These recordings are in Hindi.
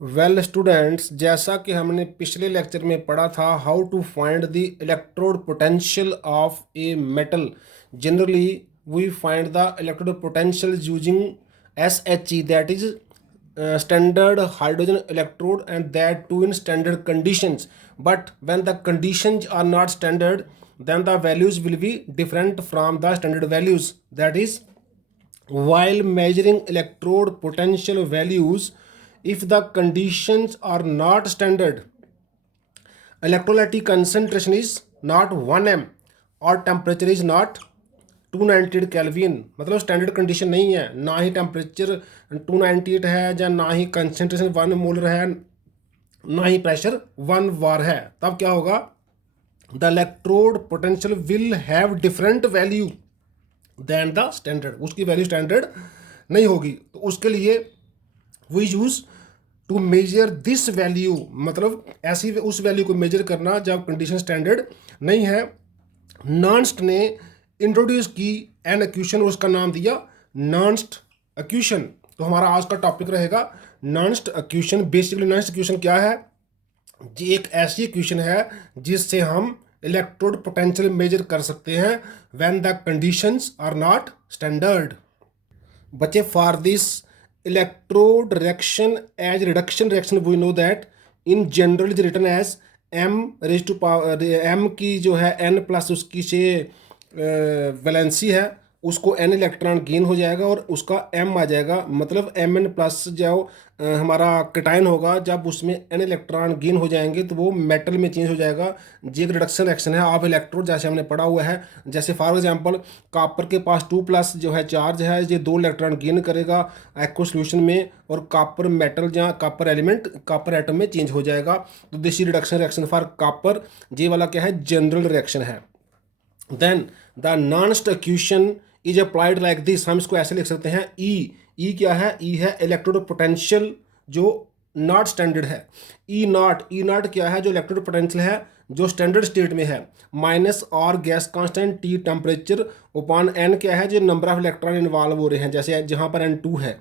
वेल स्टूडेंट्स, जैसा कि हमने पिछले लेक्चर में पढ़ा था how to find the electrode potential of a metal. Generally we find the electrode potential using SHE, that is standard hydrogen electrode, and that too in standard conditions. But when the conditions are not standard, then the values will be different from the standard values. That is, while measuring electrode potential values, if the conditions are not standard, electrolytic concentration is not 1 m और टेम्परेचर इज नॉट 298 केल्विन। मतलब स्टैंडर्ड कंडीशन नहीं है, ना ही टेम्परेचर 298 है, या ना ही कंसनट्रेशन 1 मोलर है, ना ही प्रेशर 1 बार है। तब क्या होगा? The electrode potential will have different value than the standard. उसकी वैल्यू स्टैंडर्ड नहीं होगी। तो उसके लिए we use to measure this value, मतलब ऐसी उस वैल्यू को मेजर करना जब कंडीशन स्टैंडर्ड नहीं है। नर्न्स्ट ने इंट्रोड्यूस की एन एक्यूशन, उसका नाम दिया नर्न्स्ट एक्यूशन। तो हमारा आज का टॉपिक रहेगा नर्न्स्ट एक्यूशन। बेसिकली नर्न्स्ट एक्यूशन क्या है? ये एक ऐसी एक्वेशन है जिससे हम इलेक्ट्रोड पोटेंशियल मेजर कर सकते हैं when the conditions are not standard. बच्चे, for this electrode reaction as reduction reaction we know that in general is written as m m की जो है n प्लस उसकी से वैलेंसी है, उसको n इलेक्ट्रॉन गेन हो जाएगा और उसका m आ जाएगा। मतलब mn प्लस जो हमारा कटाइन होगा, जब उसमें n इलेक्ट्रॉन गेन हो जाएंगे तो वो मेटल में चेंज हो जाएगा। ये एक रिडक्शन रिएक्शन है ऑफ इलेक्ट्रोड, जैसे हमने पढ़ा हुआ है। जैसे फॉर एग्जांपल कॉपर के पास 2 प्लस जो है चार्ज है, ये 2 इलेक्ट्रॉन गेन करेगा एक्व सोल्यूशन में, और कॉपर मेटल या कॉपर एलिमेंट कॉपर एटम में चेंज हो जाएगा। तो this reduction reaction for copper, ये वाला क्या है? जनरल रिएक्शन है। Then the Nernst equation is applied like this. हम इसको ऐसे लिख सकते हैं ई क्या है? ई है इलेक्ट्रोड पोटेंशियल जो नॉट स्टैंडर्ड है। ई नॉट क्या है? जो इलेक्ट्रोड पोटेंशियल है जो स्टैंडर्ड स्टेट में है, माइनस और gas constant T temperature upon n क्या है? जो नंबर ऑफ इलेक्ट्रॉन इन्वॉल्व हो रहे हैं, जैसे जहाँ पर N2 है,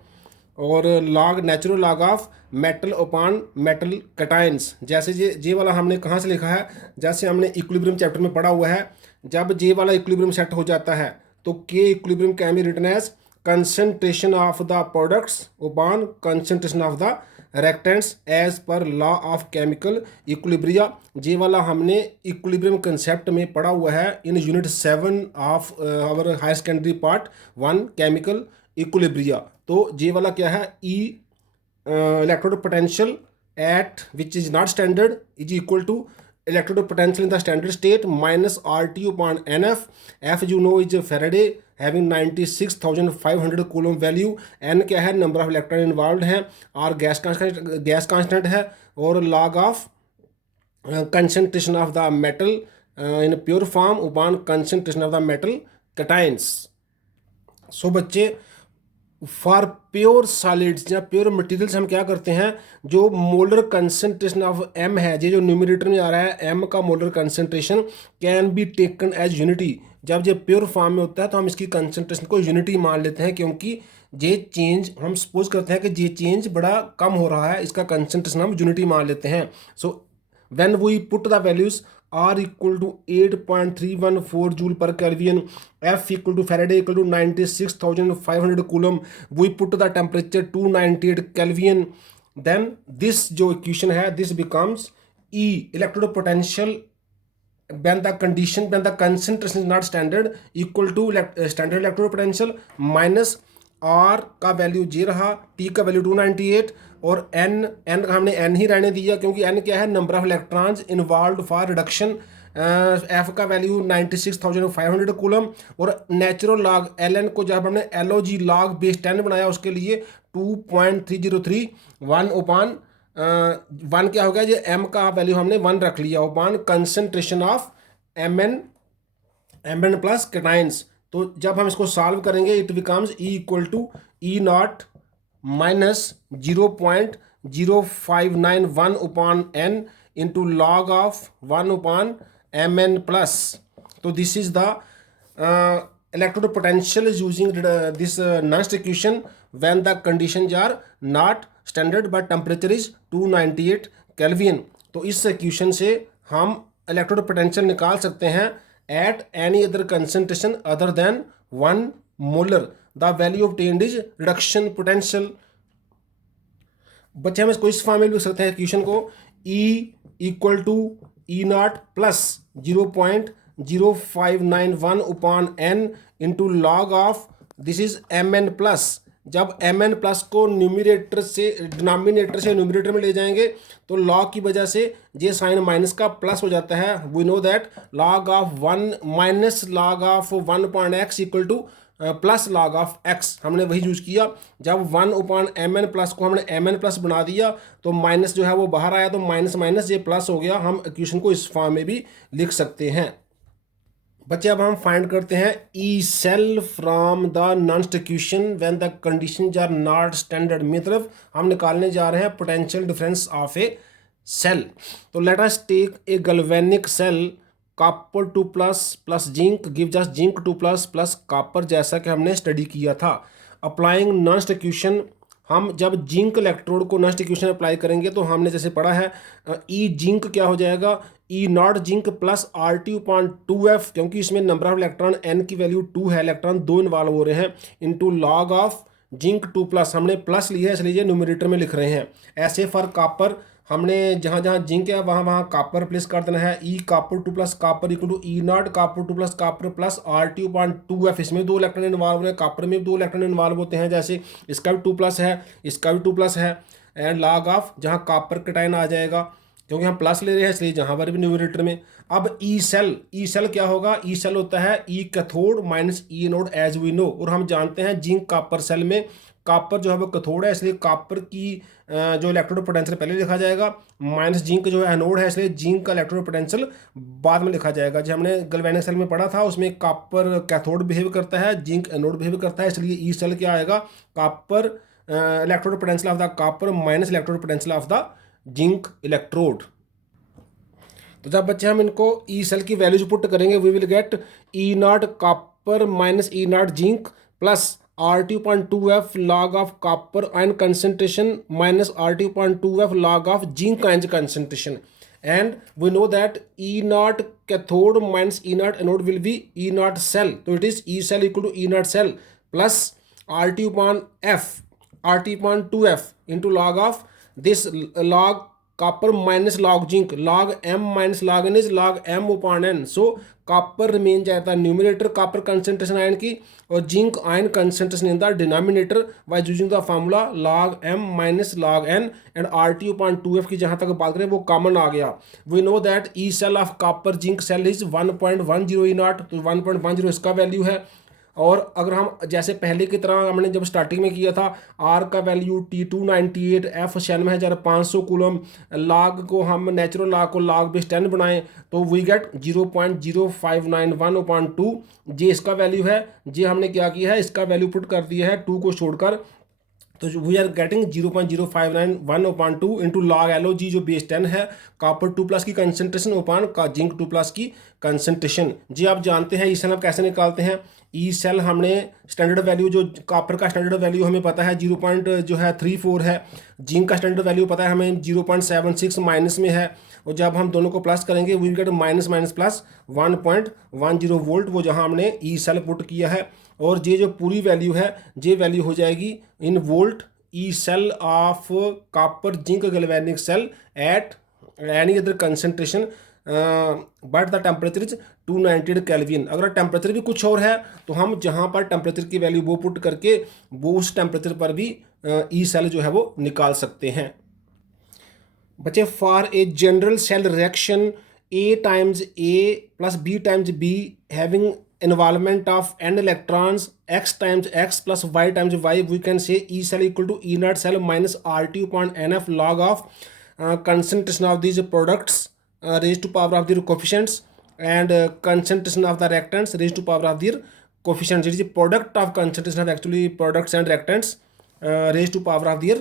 और log natural log of metal upon metal cations. जैसे जे वाला हमने कहाँ से लिखा है? जैसे हमने इक्विलिब्रियम चैप्टर में पढ़ा हुआ है, जब जे वाला इक्विलिब्रियम सेट हो जाता है तो K equilibrium can be written as concentration of the products upon concentration of the reactants as per law of chemical equilibria. जे वाला हमने इक्विलिब्रियम कंसेप्ट में पढ़ा हुआ है in unit 7 of our higher secondary part 1 chemical equilibria. तो जे वाला क्या है? E electrode potential at which is not standard is equal to electrode potential in the standard state minus RT upon NF. F you know is Faraday having 96,500 coulomb value. N क्या है? नंबर ऑफ इलेक्ट्रॉन इन्वॉल्व हैं, और गैस कांस्टेंट है, और log of concentration of the metal in pure form upon concentration of the metal cations. So बच्चे, फॉर प्योर सॉलिड्स या प्योर मटेरियल्स हम क्या करते हैं? जो मोलर कंसंट्रेशन ऑफ एम है, ये जो न्यूमरेटर में आ रहा है एम का molar concentration can be taken as unity. जब ये प्योर फॉर्म में होता है तो हम इसकी कंसंट्रेशन को यूनिटी मान लेते हैं, क्योंकि ये चेंज हम सपोज करते हैं कि ये चेंज बड़ा कम हो रहा है, इसका कंसंट्रेशन हम यूनिटी मान लेते हैं। सो when we put the values R equal to 8.314 joule per Kelvin, F equal to Faraday equal to 96,500 coulomb, we put the temperature 298 Kelvin, then this जो equation है this becomes E electrode potential when the concentration is not standard equal to standard electrode potential minus R का वैल्यू जे रहा, T का वैल्यू 298, और N का हमने N ही रहने दिया क्योंकि N क्या है? Number of electrons involve for reduction. F का वैल्यू 96,500 कूलम, और नेचुरल लॉग Ln को जब हमने LOG लॉग बेस 10 बनाया उसके लिए 2.303 1 upon 1 क्या हो गया? ये M का वैल्यू हमने 1 रख लिया upon concentration of Mn plus cations. तो जब हम इसको सॉल्व करेंगे it becomes E equal to E naught minus 0.0591 upon n into log of 1 upon mn plus. So this is the electrode potential is using this Nernst equation when the conditions are not standard but temperature is 298 kelvin. तो इस इक्वेशन से हम इलेक्ट्रोड पोटेंशियल निकाल सकते हैं eight any other concentration other than 1 molar. The value obtained is reduction potential. बच्चे हम इसको इस फॉर्म में लिख सकते हैं इक्वेशन को, E equal to E naught plus 0.0591 upon n into log of this is mn plus. जब mn प्लस को न्यूमिनेटर से डिनोमिनेटर से न्यूमिनेटर में ले जाएंगे तो लॉग की वजह से ये साइन माइनस का प्लस हो जाता है। We know that log of 1 minus log of 1/x equal to plus log of x। हमने वही यूज किया। जब 1/mn प्लस को हमने mn प्लस बना दिया तो माइनस जो है वो बाहर आया, तो माइनस माइनस ये प्लस हो गया। हम इक्वेशन को इस फॉर्म में भी लिख सकते हैं। बच्चे अब हम फाइंड करते हैं ई सेल फ्रॉम द नॉन equation when the conditions are not standard. मतलब हम निकालने जा रहे हैं potential difference of a cell. तो let us take a galvanic cell, copper 2 plus zinc give just zinc 2 plus copper, जैसा कि हमने स्टडी किया था। अप्लाइंग नॉन इक्वेशन, हम जब जिंक इलेक्ट्रोड को नॉन इक्वेशन अप्लाई करेंगे तो हमने जैसे पढ़ा है ई जिंक क्या हो जाएगा, ई नॉट जिंक प्लस RT/2F, क्योंकि इसमें नंबर ऑफ इलेक्ट्रॉन n की वैल्यू 2 है, इलेक्ट्रॉन 2 इन्वॉल्व हो रहे हैं, into log of zinc 2 plus. हमने प्लस लिया है इसलिए न्यूमरेटर में लिख रहे हैं। ऐसे फॉर कॉपर हमने जहाँ जहाँ जिंक है वहाँ वहाँ कॉपर प्लेस कर देना है। E copper 2 plus copper equal to E naught copper 2 plus copper plus RT/2F। इसमें 2 इलेक्ट्रॉन इन्वॉल्व हो रहे हैं, कॉपर में भी 2 इलेक्ट्रॉन इन्वॉल्व होते हैं, जैसे इसका भी 2 प्लस है, इसका भी 2 प्लस है। एंड लॉग ऑफ जहाँ कॉपर कैटायन आ जाएगा, क्योंकि हम प्लस ले रहे हैं इसलिए जहाँ पर भी न्यूमरेटर में। अब ई सेल क्या होगा, ई सेल होता है E cathode minus E anode as we know. और हम जानते हैं जिंक कॉपर सेल में कॉपर जो है वो कैथोड है, इसलिए कॉपर की जो इलेक्ट्रोड पोटेंशियल पहले लिखा जाएगा, माइनस जिंक जो है एनोड है, इसलिए जिंक का इलेक्ट्रोड पोटेंशियल बाद में लिखा जाएगा। जो हमने गैल्वेनिक सेल में पढ़ा था उसमें कॉपर कैथोड बिहेव करता है, जिंक एनोड बिहेव करता है, इसलिए ई सेल क्या आएगा, copper electrode potential of the copper minus electrode potential of the zinc electrode. तो जब बच्चे हम इनको ई सेल की वैल्यूज पुट करेंगे, we will get E naught copper minus E naught zinc plus RT/2F log of copper ion concentration minus RT/2F log of zinc ion concentration. And we know that E naught cathode minus E naught anode will be E naught cell. So it is E cell equal to E naught cell plus RT/2F into log of this log copper minus log zinc, log m minus log n is log m/n. So copper remain जाता है न्यूमिनेटर कॉपर कंसंट्रेशन आयन की, और zinc ion concentration in the denominator by using the formula log m minus log n and RT/2F की जहाँ तक बात करें वो कॉमन आ गया। We know that E cell of copper zinc cell is 1.10 E naught, तो 1.10 इसका वैल्यू है। और अगर हम जैसे पहले की तरह हमने जब स्टार्टिंग में किया था, आर का value T298, F 96,500 coulomb, log को हम नेचुरल लॉग को लॉग बेस 10 बनाएं तो वी गेट 0.0591/2। जे इसका वैल्यू है, जे हमने क्या किया है इसका वैल्यू पुट कर दिया है 2 को छोड़कर, तो we are getting 0.0591/2 into log LOG जो बेस 10 है, कॉपर 2 प्लस की कंसनट्रेशन ओपान का जिंक 2 प्लस की कंसनट्रेशन। जी आप जानते हैं ई सेल आप कैसे निकालते हैं। ई सेल हमने स्टैंडर्ड वैल्यू जो कॉपर का स्टैंडर्ड वैल्यू हमें पता है 0.34 है, जिंक का स्टैंडर्ड वैल्यू पता है हमें 0.76 माइनस में है, और जब हम दोनों को प्लस करेंगे we get minus minus plus 1.10 volt, वो जहां हमने ई सेल पुट किया है। और ये जो पूरी वैल्यू है ये वैल्यू हो जाएगी in volt E cell of copper zinc galvanic cell at any other concentration but the temperature is 298 kelvin. अगर टेम्परेचर भी कुछ और है तो हम जहाँ पर टेम्परेचर की वैल्यू वो पुट करके वो उस टेम्परेचर पर भी ई सेल जो है वो निकाल सकते हैं। बच्चे for a general cell reaction A times A plus B times B having involvement of n electrons x times x plus y times y, we can say E cell equal to E naught cell minus RT/NF log of concentration of these products raised to power of their coefficients and concentration of the reactants raised to power of their coefficients. It is a product of concentration of actually products and reactants raised to power of their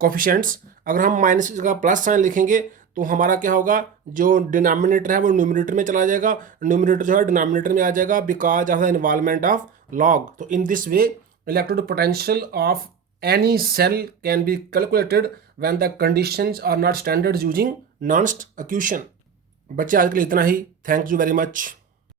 coefficients. अगर हम माइनस का प्लस साइन लिखेंगे तो हमारा क्या होगा, जो डिनोमिनेटर है वो न्यूमरेटर में चला जाएगा, न्यूमरेटर जो है डिनोमिनेटर में आ जाएगा because of the involvement of log. तो in this way electrode potential of any cell can be calculated when the conditions are not standard using Nernst equation. बच्चे आज के लिए इतना ही. Thank you very much.